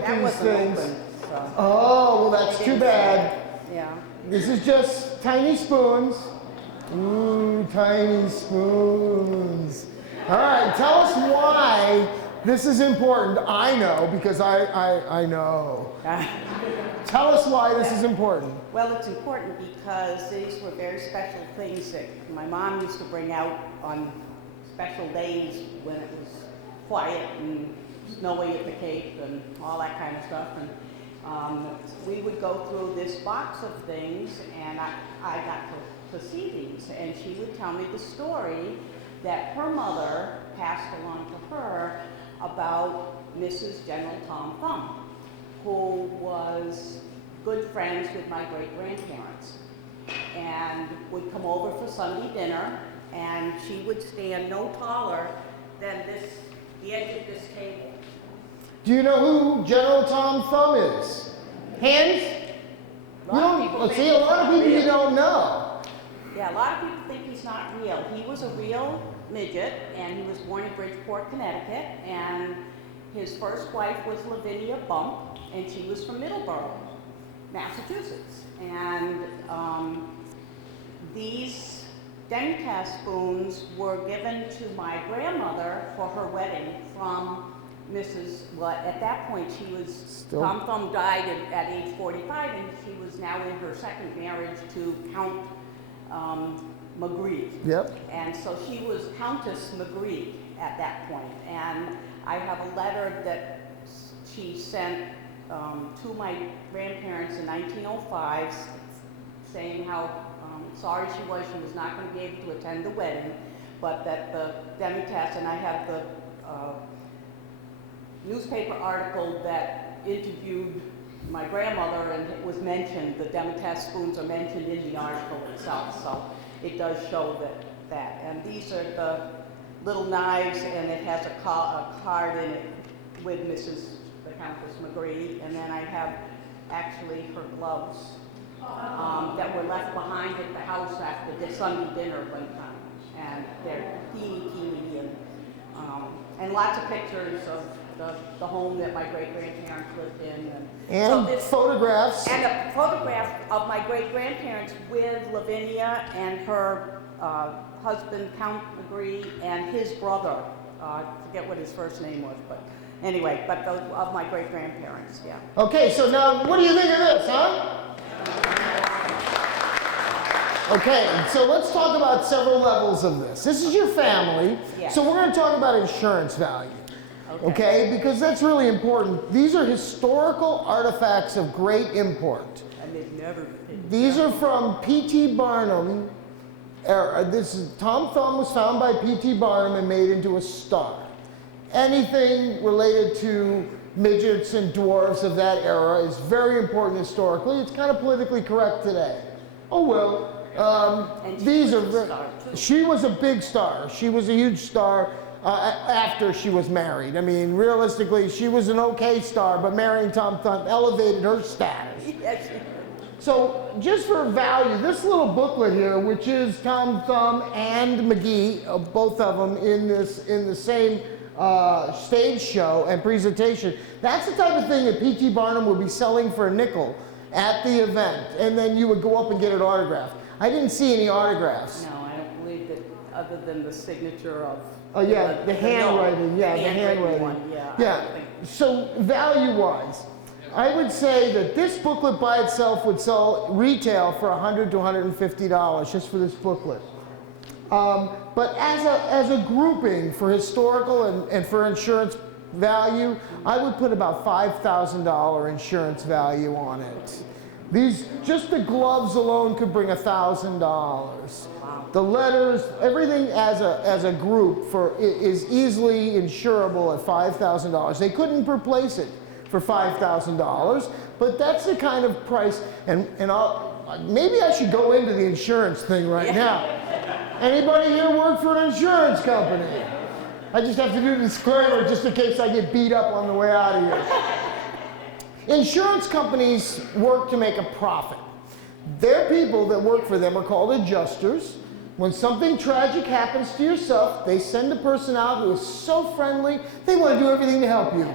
at That these wasn't things. open, so. Oh, well, that's They too didn't say bad. it. Yeah. This is just tiny spoons. Ooh, tiny spoons. All right, tell us why this is important. I know, because I know. Tell us why this is important. Well, it's important because these were very special things that my mom used to bring out on special days when it was quiet and snowy at the Cape and all that kind of stuff. And we would go through this box of things, and I got to see these. And she would tell me the story that her mother passed along to her about Mrs. General Tom Thumb, who was good friends with my great-grandparents, and would come over for Sunday dinner, and she would stand no taller than the edge of this table. Do you know who General Tom Thumb is? Hands? A lot of people think a lot of he's people not you don't know. Yeah, a lot of people think he's not real. He was a real midget, and he was born in Bridgeport, Connecticut, and his first wife was Lavinia Bump, and she was from Middleborough, Massachusetts. And these Demitasse spoons were given to my grandmother for her wedding from Mrs. Well, at that point she was, Tom Thumb died at age 45, and she was now in her second marriage to Count McGree. Yep. And so she was Countess McGree at that point. And I have a letter that she sent to my grandparents in 1905 saying how sorry she was not going to be able to attend the wedding, but that the Demitasse, and I have the newspaper article that interviewed my grandmother, and it was mentioned, the Demitasse spoons are mentioned in the article itself, so it does show that. And these are the little knives, and it has a card in it with the Countess McGree, and then I have actually her gloves that were left behind at the house after the Sunday dinner one time, and they're teeny, and lots of pictures of the home that my great-grandparents lived in. And so photographs. And a photograph of my great-grandparents with Lavinia and her husband, Count McGree, and his brother. I forget what his first name was, but anyway, of my great-grandparents, yeah. Okay, so now what do you think of this, huh? Okay, so let's talk about several levels of this. This is your family, Yes. So we're going to talk about insurance value. Okay, because that's really important. These are historical artifacts of great import. And they've never. These are from P.T. Barnum. Tom Thumb was found by P.T. Barnum and made into a star. Anything related to midgets and dwarves of that era is very important historically. It's kind of politically correct today. Oh well. These are. She was a big star. She was a huge star. After she was married. I mean, realistically, she was an okay star, but marrying Tom Thumb elevated her status. Yes. So, just for value, this little booklet here, which is Tom Thumb and McGee, both of them in the same stage show and presentation, that's the type of thing that P.T. Barnum would be selling for a nickel at the event, and then you would go up and get it autographed. I didn't see any autographs. No, I don't believe that, other than the signature of. Oh yeah, the handwriting, yeah, the handwriting. One, yeah. Yeah, so value-wise, I would say that this booklet by itself would sell retail for $100 to $150 just for this booklet. But as a grouping for historical and for insurance value, I would put about $5,000 insurance value on it. Just the gloves alone could bring $1,000. The letters, everything as a group is easily insurable at $5,000. They couldn't replace it for $5,000, but that's the kind of price. And maybe I should go into the insurance thing right now. Anybody here work for an insurance company? I just have to do a disclaimer just in case I get beat up on the way out of here. Insurance companies work to make a profit. Their people that work for them are called adjusters. When something tragic happens to yourself, they send a person out who is so friendly, they want to do everything to help you.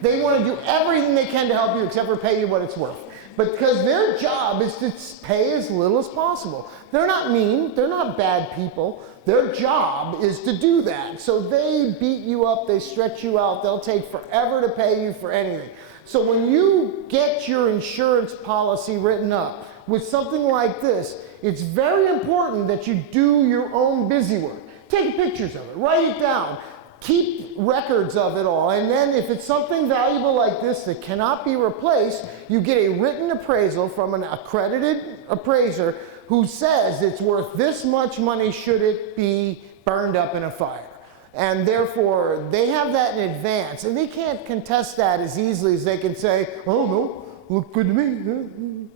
They want to do everything they can to help you except for pay you what it's worth. But because their job is to pay as little as possible. They're not mean, they're not bad people. Their job is to do that. So they beat you up, they stretch you out, they'll take forever to pay you for anything. So when you get your insurance policy written up with something like this, it's very important that you do your own busy work. Take pictures of it, write it down, keep records of it all, and then if it's something valuable like this that cannot be replaced, you get a written appraisal from an accredited appraiser who says it's worth this much money should it be burned up in a fire. And therefore, they have that in advance, and they can't contest that as easily as they can say, oh no, look good to me,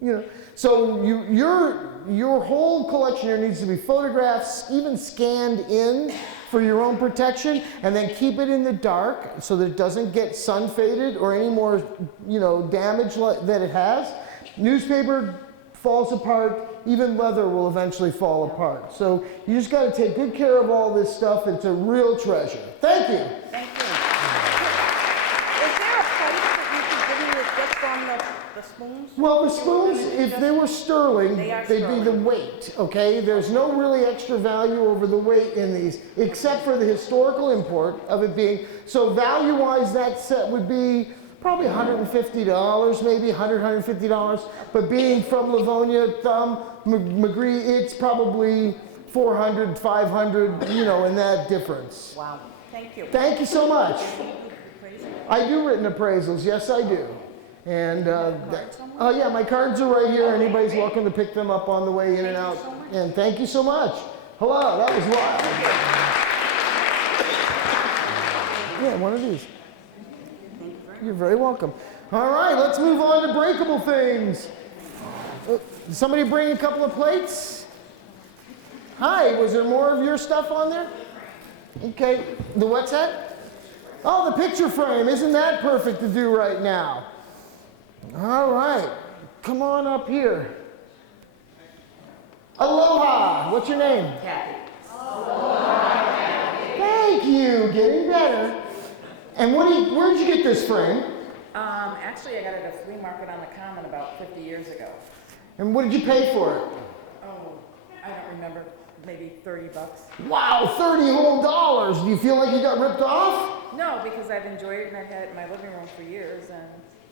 you know. So your whole collection here needs to be photographed, even scanned in for your own protection, and then keep it in the dark so that it doesn't get sun faded or any more, you know, damage that it has. Newspaper falls apart, even leather will eventually fall apart. So you just got to take good care of all this stuff. It's a real treasure. Thank you. Thank you. Is there a price that you can give me just on the spoons? Well, the spoons, if they were sterling, They are they'd be the sterling. weight, okay? There's no really extra value over the weight in these, except for the historical import of it being, so value-wise, that set would be probably $150, maybe $150. But being from Livonia, Thumb, McGree, it's probably $400, $500, you know, in that difference. Wow, thank you. Thank you so much. Do you do appraisal? I do written appraisals, yes I do. And cards somewhere? yeah, my cards are right here. Anybody's welcome to pick them up on the way in and out. so much. And thank you so much. Hello, that was wild. Yeah, one of these. You're very welcome. All right, let's move on to breakable things. Did somebody bring a couple of plates? Hi, was there more of your stuff on there? Okay, the what's that? Oh, the picture frame. Isn't that perfect to do right now? All right, come on up here. Aloha, what's your name? Kathy. Thank you, getting better. And where'd you get this frame? Actually, I got it at a flea market on the Common about 50 years ago. And what did you pay for it? Oh, I don't remember, maybe 30 bucks. Wow, 30 whole dollars. Do you feel like you got ripped off? No, because I've enjoyed it and I've had it in my living room for years, and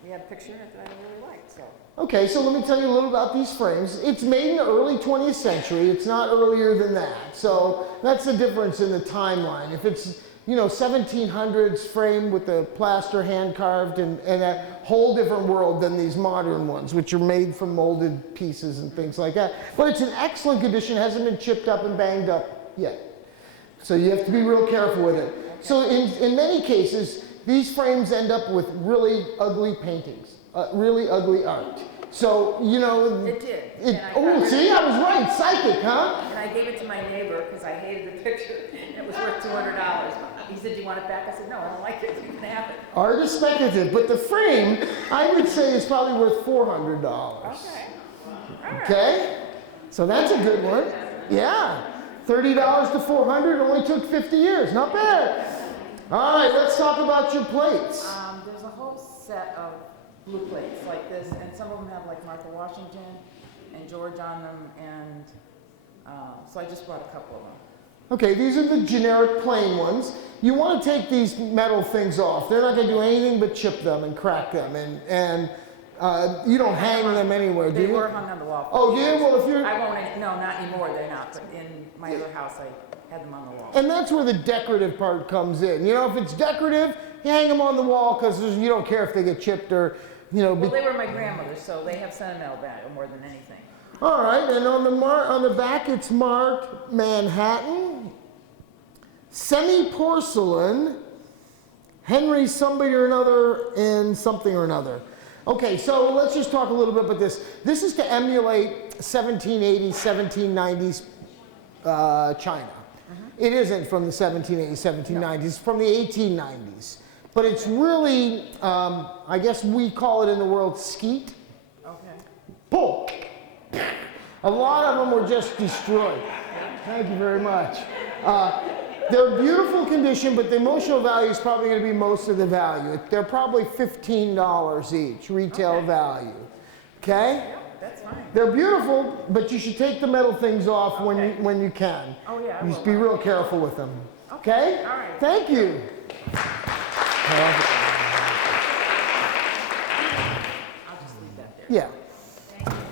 we had a picture in it that I really liked, so. Okay, so let me tell you a little about these frames. It's made in the early 20th century. It's not earlier than that. So that's the difference in the timeline. If it's, you know, 1700s frame with the plaster hand carved and a whole different world than these modern ones, which are made from molded pieces and things like that. But it's in excellent condition, hasn't been chipped up and banged up yet. So you have to be real careful with it. So in many cases, these frames end up with really ugly paintings, really ugly art. So, you know. It did. Oh, see, I was right, psychic, huh? And I gave it to my neighbor because I hated the picture, and it was worth $200. He said, do you want it back? I said, no, I don't like it. You can have it. Art is speculative, but the frame, I would say, is probably worth $400. Okay. All right. Okay? So that's a good one. Yeah. $30 to $400 only took 50 years. Not bad. All right, let's talk about your plates. There's a whole set of blue plates like this, and some of them have like Martha Washington and George on them, and so I just brought a couple of them. Okay, these are the generic plain ones. You want to take these metal things off. They're not going to do anything but chip them and crack them, and you don't hang them anywhere, do you? They were hung on the wall. Oh, yeah? Well, if you're... I won't, no, not anymore, they're not, but in my other house, I had them on the wall. And that's where the decorative part comes in. You know, if it's decorative, you hang them on the wall because you don't care if they get chipped or, you know... Well, they were my grandmother's, so they have sentimental value more than anything. All right, and on the back it's marked Manhattan, semi-porcelain, Henry somebody or another, and something or another. Okay, so let's just talk a little bit about this. This is to emulate 1780s, 1790s China. It isn't from the 1780s, 1790s, it's from the 1890s. But it's really, I guess we call it in the world skeet. Okay. Pull. A lot of them were just destroyed. Thank you very much. They're beautiful condition, but the emotional value is probably going to be most of the value. They're probably $15 each, retail value. Okay? Yeah, that's fine. They're beautiful, but you should take the metal things off when you can. Oh, yeah, I Just will. be real careful with them. Okay? All right. Thank you. I'll just leave that there. Yeah.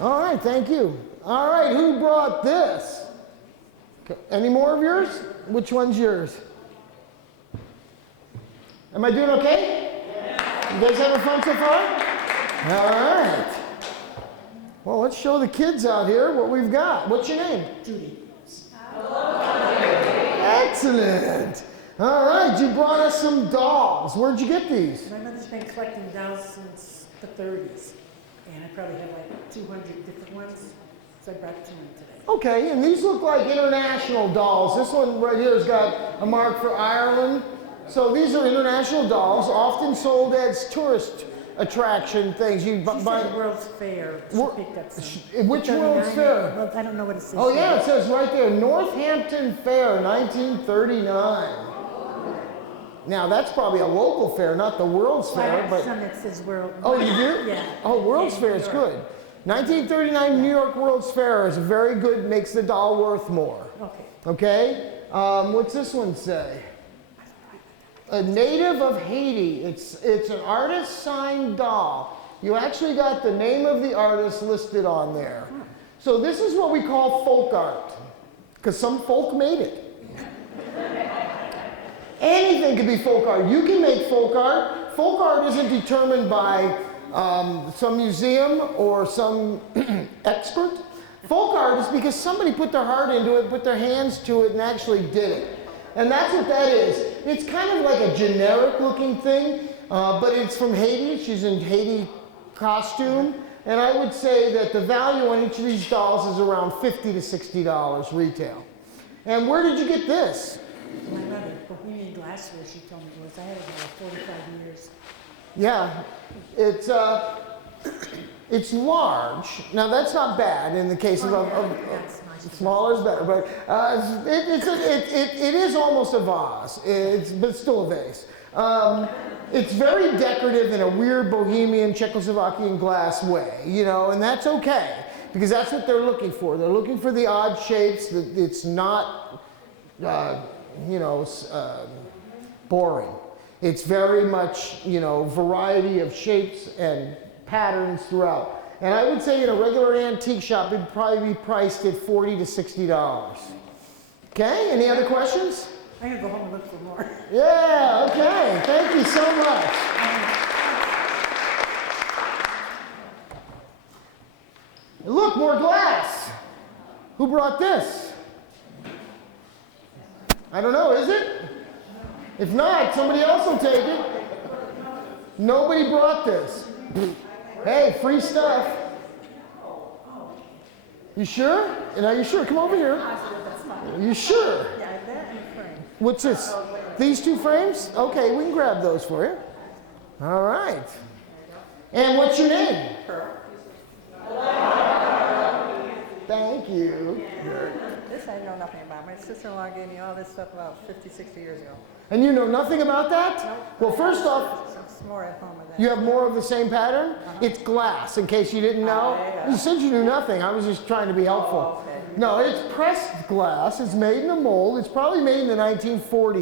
All right, thank you. All right, who brought this? Okay. Any more of yours? Which one's yours? Am I doing okay? Yeah. You guys having fun so far? All right. Well, let's show the kids out here what we've got. What's your name? Judy. Excellent. All right, you brought us some dolls. Where'd you get these? My mother's been collecting dolls since the 30s, and I probably have like 200 different ones, so I brought 2 in today. Okay, and these look like international dolls. This one right here has got a mark for Ireland. So these are international dolls, often sold as tourist attraction things. You She buy. said World's Fair. She Wor- picked up some. Which World's Fair? Well, I don't know what it says. Oh yeah, it says right there, Northampton Fair, 1939. Now that's probably a local fair, not the World's Well, I Fair, have but. some that says World. Oh, you do? Yeah. Oh, World's In Fair New is York. good. 1939 New York World's Fair is very good, makes the doll worth more. Okay. Okay? What's this one say? A native of Haiti. It's an artist signed doll. You actually got the name of the artist listed on there. So this is what we call folk art, because some folk made it. Anything can be folk art. You can make folk art. Folk art isn't determined by some museum or some expert. Folk art is because somebody put their heart into it, put their hands to it, and actually did it. And that's what that is. It's kind of like a generic looking thing, but it's from Haiti. She's in Haiti costume. And I would say that the value on each of these dolls is around $50 to $60 retail. And where did you get this? My mother, Bohemian Glassware, she told me it was. I had it for 45 years. Yeah, it's large. Now that's not bad in the case of That's nice. smaller is better, but it is almost a vase. But it's still a vase. It's very decorative in a weird Bohemian Czechoslovakian glass way, you know, and that's okay because that's what they're looking for. They're looking for the odd shapes. That it's not, boring. It's very much, variety of shapes and patterns throughout. And I would say in a regular antique shop, it'd probably be priced at $40 to $60. Okay, any other questions? I'm going to go home and look for more. Yeah, okay, thank you so much. Look, more glass. Who brought this? I don't know, is it? If not, somebody else will take it. Nobody brought this. Hey, free stuff. You sure? And are you sure? Come over here. You sure? Yeah, that and a frame. What's this? These 2 frames? Okay, we can grab those for you. All right. And what's your name? Thank you. This I know nothing about. My sister-in-law gave me all this stuff about 50, 60 years ago. And you know nothing about that? Well, first off, It's more at home with that. you have more of the same pattern? It's glass, in case you didn't know. yeah. You said you knew nothing. I was just trying to be helpful. okay. No, it's pressed glass. It's made in a mold. It's probably made in the 1940s.